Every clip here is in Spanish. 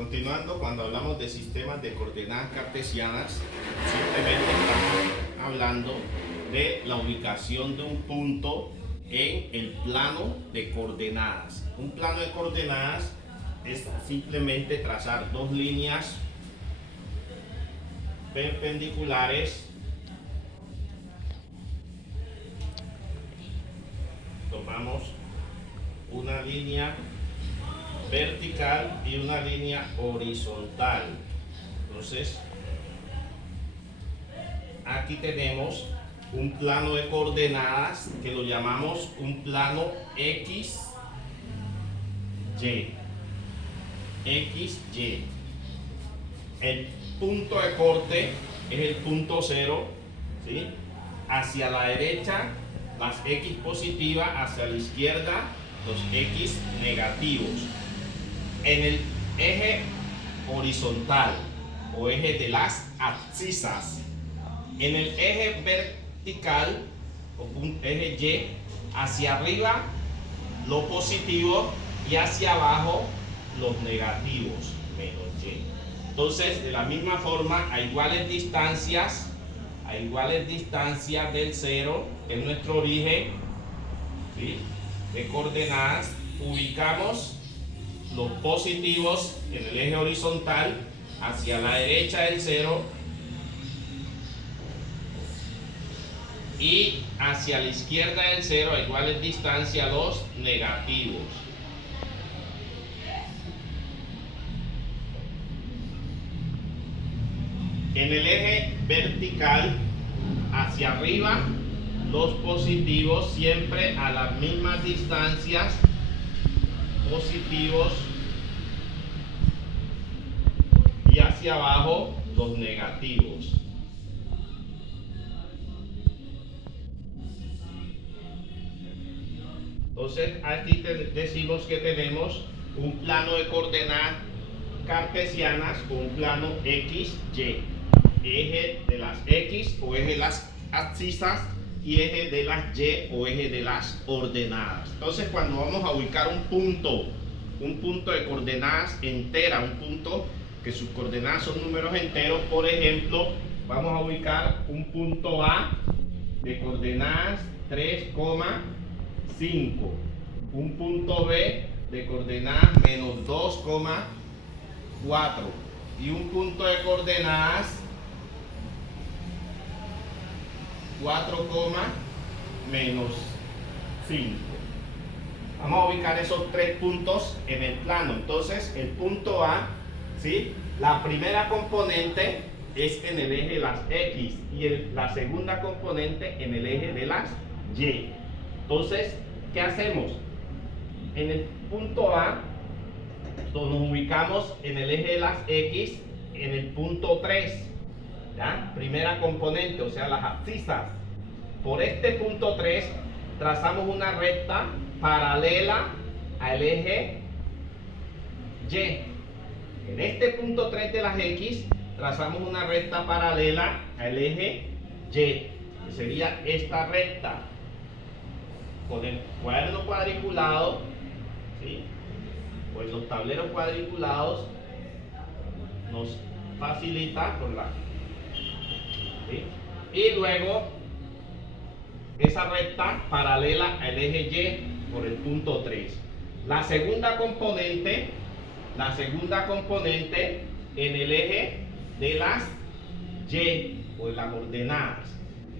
Continuando, cuando hablamos de sistemas de coordenadas cartesianas, simplemente estamos hablando de la ubicación de un punto en el plano de coordenadas. Un plano de coordenadas es simplemente trazar dos líneas perpendiculares. Tomamos una línea vertical y una línea horizontal. Entonces, aquí tenemos un plano de coordenadas que lo llamamos un plano XY. XY. El punto de corte es el punto 0, ¿sí? Hacia la derecha las X positivas, hacia la izquierda los X negativos. En el eje horizontal o eje de las abscisas, en el eje vertical o eje Y, hacia arriba lo positivo y hacia abajo los negativos, menos Y. Entonces, de la misma forma, a iguales distancias del 0, que es nuestro origen, ¿sí?, de coordenadas, ubicamos los positivos en el eje horizontal hacia la derecha del 0 y hacia la izquierda del 0 a iguales distancias los negativos. En el eje vertical hacia arriba los positivos siempre a las mismas distancias, positivos, y hacia abajo los negativos. Entonces aquí decimos que tenemos un plano de coordenadas cartesianas con un plano XY, eje de las X o eje de las abscisas y eje de las Y o eje de las ordenadas. Entonces, cuando vamos a ubicar un punto de coordenadas entera, un punto que sus coordenadas son números enteros, por ejemplo, vamos a ubicar un punto A de coordenadas 3,5, un punto B de coordenadas menos 2,4 y un punto de coordenadas 4, menos 5. Vamos a ubicar esos tres puntos en el plano. Entonces, el punto A, ¿sí?, la primera componente es en el eje de las X y la segunda componente en el eje de las Y. Entonces, ¿qué hacemos? En el punto A nos ubicamos en el eje de las X en el punto 3, ¿ya? Primera componente, o sea, las abscisas. Por este punto 3 trazamos una recta paralela al eje Y. En este punto 3 de las X trazamos una recta paralela al eje Y, que sería esta recta. Con el cuaderno cuadriculado, ¿sí?, pues los tableros cuadriculados nos facilita por la, ¿sí?, y luego esa recta paralela al eje Y por el punto 3. La segunda componente en el eje de las Y o de las ordenadas.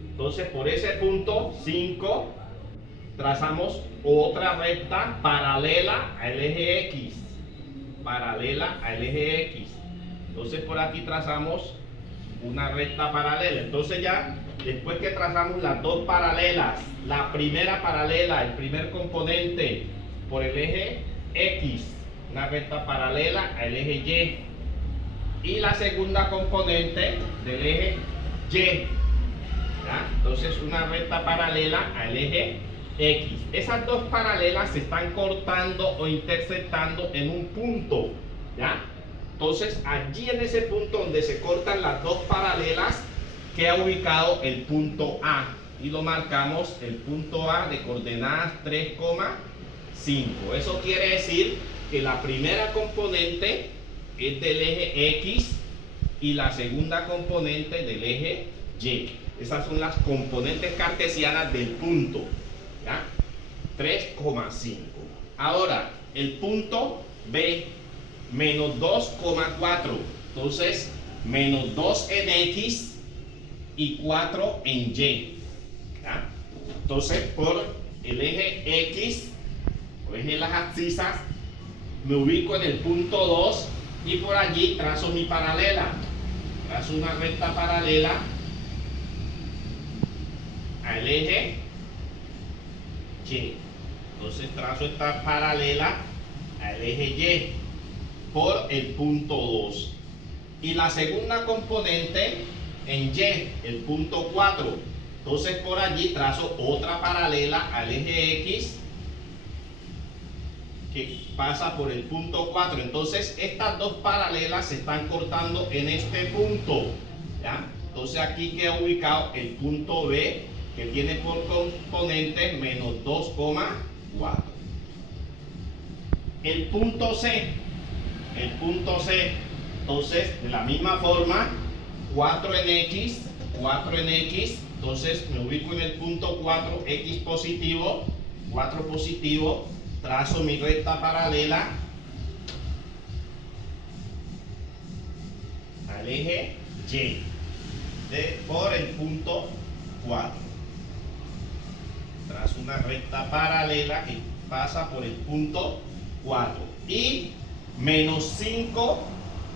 Entonces, por ese punto 5 trazamos otra recta paralela al eje X, entonces por aquí trazamos una recta paralela. Entonces, ya después que trazamos las dos paralelas, la primera paralela, el primer componente por el eje X, una recta paralela al eje Y, y la segunda componente del eje Y, ¿ya? Entonces, una recta paralela al eje X. Esas dos paralelas se están cortando o intersectando en un punto, ¿ya? Entonces, allí en ese punto donde se cortan las dos paralelas queda ubicado el punto A y lo marcamos el punto A de coordenadas 3,5. Eso quiere decir que la primera componente es del eje X y la segunda componente del eje Y. Esas son las componentes cartesianas del punto, ¿ya? 3,5. Ahora, el punto B, menos 2,4. Entonces, menos 2 en X y 4 en Y. ¿Ya? Entonces, por el eje X, por el eje de las abscisas, me ubico en el punto 2 y por allí trazo mi paralela. Trazo una recta paralela al eje Y. Entonces trazo esta paralela al eje Y por el punto 2. Y la segunda componente en Y, el punto 4. Entonces por allí trazo otra paralela al eje X que pasa por el punto 4. Entonces estas dos paralelas se están cortando en este punto, ¿ya? Entonces aquí queda ubicado el punto B, que tiene por componente menos 2,4. El punto C, entonces de la misma forma, 4 en X, entonces me ubico en el punto 4, X positivo, 4 positivo, trazo mi recta paralela al eje Y por el punto 4. Trazo una recta paralela que pasa por el punto 4. Y menos 5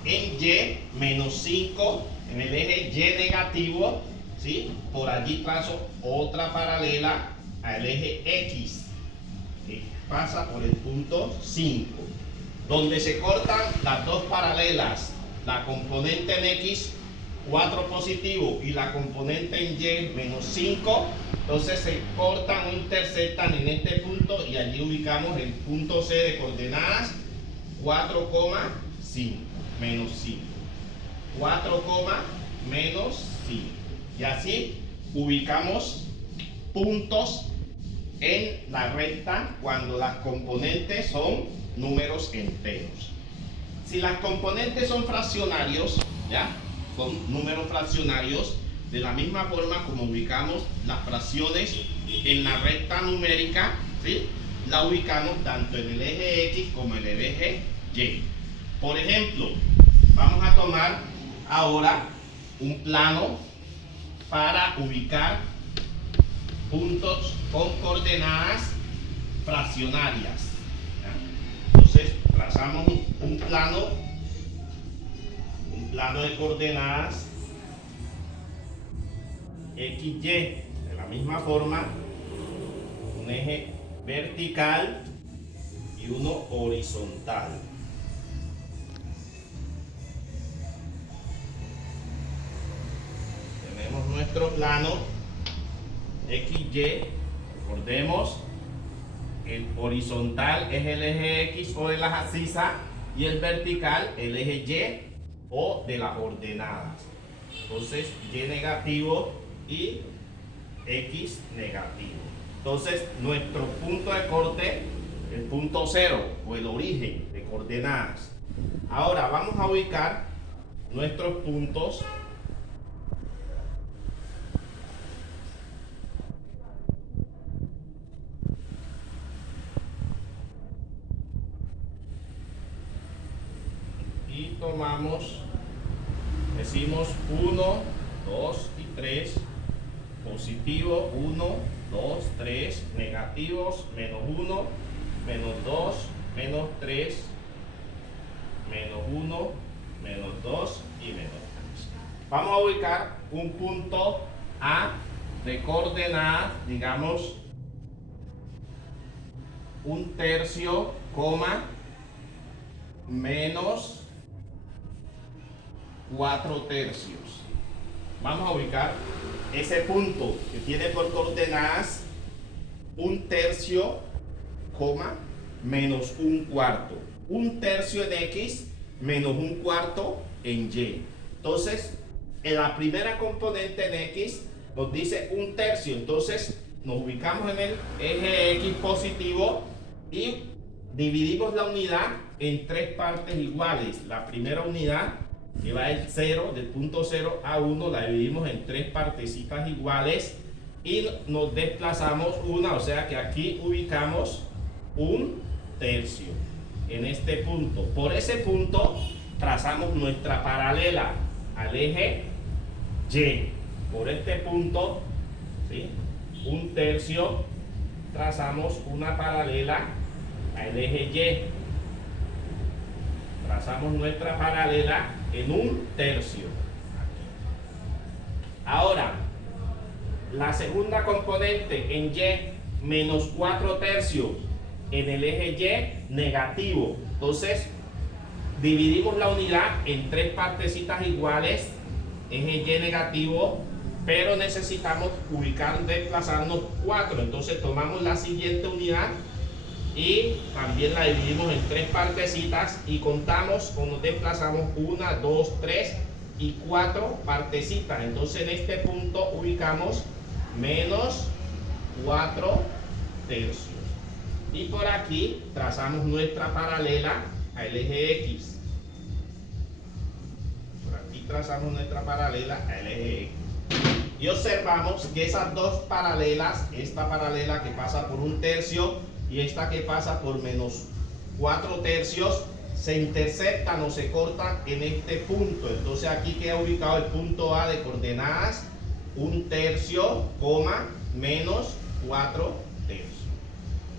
en Y, menos 5 en el eje Y negativo, ¿sí? Por allí trazo otra paralela al eje X, que pasa por el punto 5. Donde se cortan las dos paralelas, la componente en X, 4 positivo, y la componente en Y, menos 5, entonces se cortan o intersectan en este punto y allí ubicamos el punto C de coordenadas 4,5, menos 5. 4, menos 5. Y así ubicamos puntos en la recta cuando las componentes son números enteros. Si las componentes son fraccionarios, ¿ya? Son números fraccionarios, de la misma forma como ubicamos las fracciones en la recta numérica, ¿sí? La ubicamos tanto en el eje X como en el eje Y. Por ejemplo, vamos a tomar ahora un plano para ubicar puntos con coordenadas fraccionarias, ¿ya? Entonces trazamos un plano de coordenadas XY, de la misma forma, un eje vertical y uno horizontal. Tenemos nuestro plano XY, recordemos, el horizontal es el eje X o de las abscisas y el vertical el eje Y o de las ordenadas. Entonces Y negativo y X negativo. Entonces nuestro punto de corte, el punto 0 o el origen de coordenadas. Ahora vamos a ubicar nuestros puntos y tomamos, decimos 1, 2 y 3, positivo 1, 2, 3, negativos menos 1, menos 2, menos 3, menos 1, menos 2 y menos 3. Vamos a ubicar un punto A de coordenadas, digamos, 1/3, menos 4/3. Vamos a ubicar ese punto que tiene por coordenadas 1/3, menos 1/4. 1/3 en X menos 1/4 en Y. Entonces, en la primera componente en X nos dice 1/3. Entonces, nos ubicamos en el eje X positivo y dividimos la unidad en tres partes iguales. La primera unidad, que va del 0, del punto 0 a 1, la dividimos en tres partecitas iguales y nos desplazamos una, o sea que aquí ubicamos un tercio en este punto. Por ese punto trazamos nuestra paralela al eje Y. Por este punto, ¿sí?, un tercio, trazamos una paralela al eje Y. Trazamos nuestra paralela en un tercio. Ahora, la segunda componente en Y, menos 4 tercios en el eje Y negativo. Entonces, dividimos la unidad en tres partecitas iguales, eje Y negativo, pero necesitamos ubicar, desplazarnos 4. Entonces tomamos la siguiente unidad y también la dividimos en tres partecitas y contamos o nos desplazamos 1, 2, 3 y 4 partecitas. Entonces en este punto ubicamos menos 4 tercios. Y por aquí trazamos nuestra paralela al eje X. Por aquí trazamos nuestra paralela al eje X. Y observamos que esas dos paralelas, esta paralela que pasa por un tercio y esta que pasa por menos 4 tercios, se interceptan o se cortan en este punto. Entonces aquí queda ubicado el punto A de coordenadas 1 tercio, menos 4 tercios.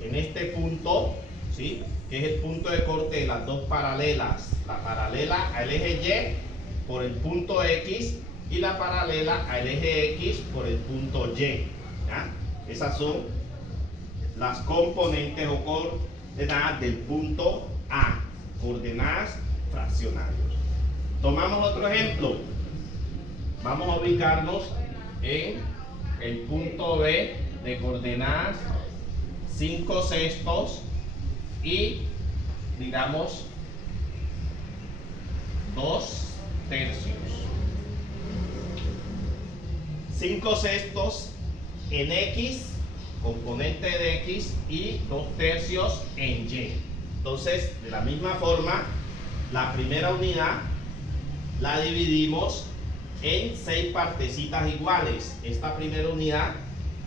En este punto, ¿sí?, que es el punto de corte de las dos paralelas, la paralela al eje Y por el punto X y la paralela al eje X por el punto Y. ¿Ya? Esas son las componentes o coordenadas del punto A, coordenadas fraccionarias. Tomamos otro ejemplo. Vamos a ubicarnos en el punto B de coordenadas 5/6 y digamos 2 tercios. 5/6 en X, componente de X, y 2 tercios en Y. Entonces, de la misma forma, la primera unidad la dividimos en 6 partecitas iguales. Esta primera unidad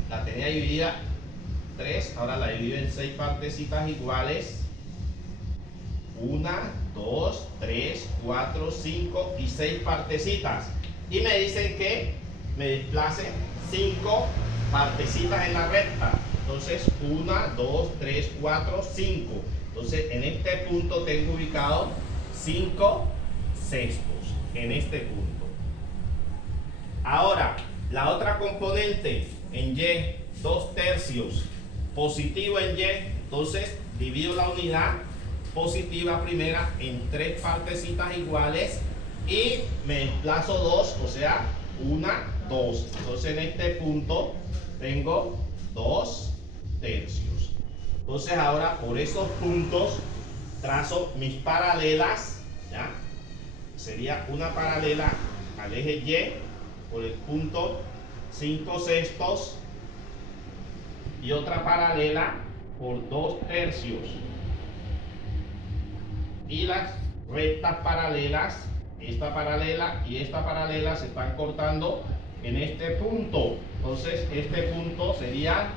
la tenía dividida 3, ahora la divido en 6 partecitas iguales. 1, 2, 3, 4, 5 y 6 partecitas. Y me dicen que me desplace 5 partecitas en la recta. Entonces 1, 2, 3, 4, 5. Entonces en este punto tengo ubicado 5 sextos. En este punto. Ahora, la otra componente en Y, 2 tercios, positivo en Y. Entonces divido la unidad positiva primera en 3 partecitas iguales y me desplazo 2, o sea, 1, 2. Entonces en este punto tengo 2 tercios. Entonces ahora por esos puntos trazo mis paralelas, ¿ya? Sería una paralela al eje Y por el punto 5/6 y otra paralela por 2 tercios. Y las rectas paralelas, esta paralela y esta paralela, se están cortando en este punto. Entonces este punto sería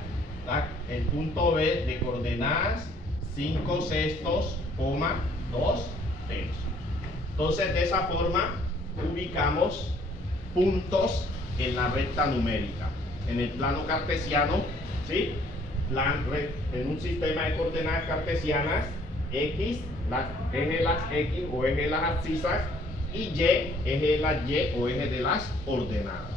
el punto B de coordenadas 5/6, 2 tercios. Entonces de esa forma ubicamos puntos en la recta numérica. En el plano cartesiano, ¿sí?, en un sistema de coordenadas cartesianas, X, eje de las X o eje de las abscisas, y Y, eje de las Y o eje de las ordenadas.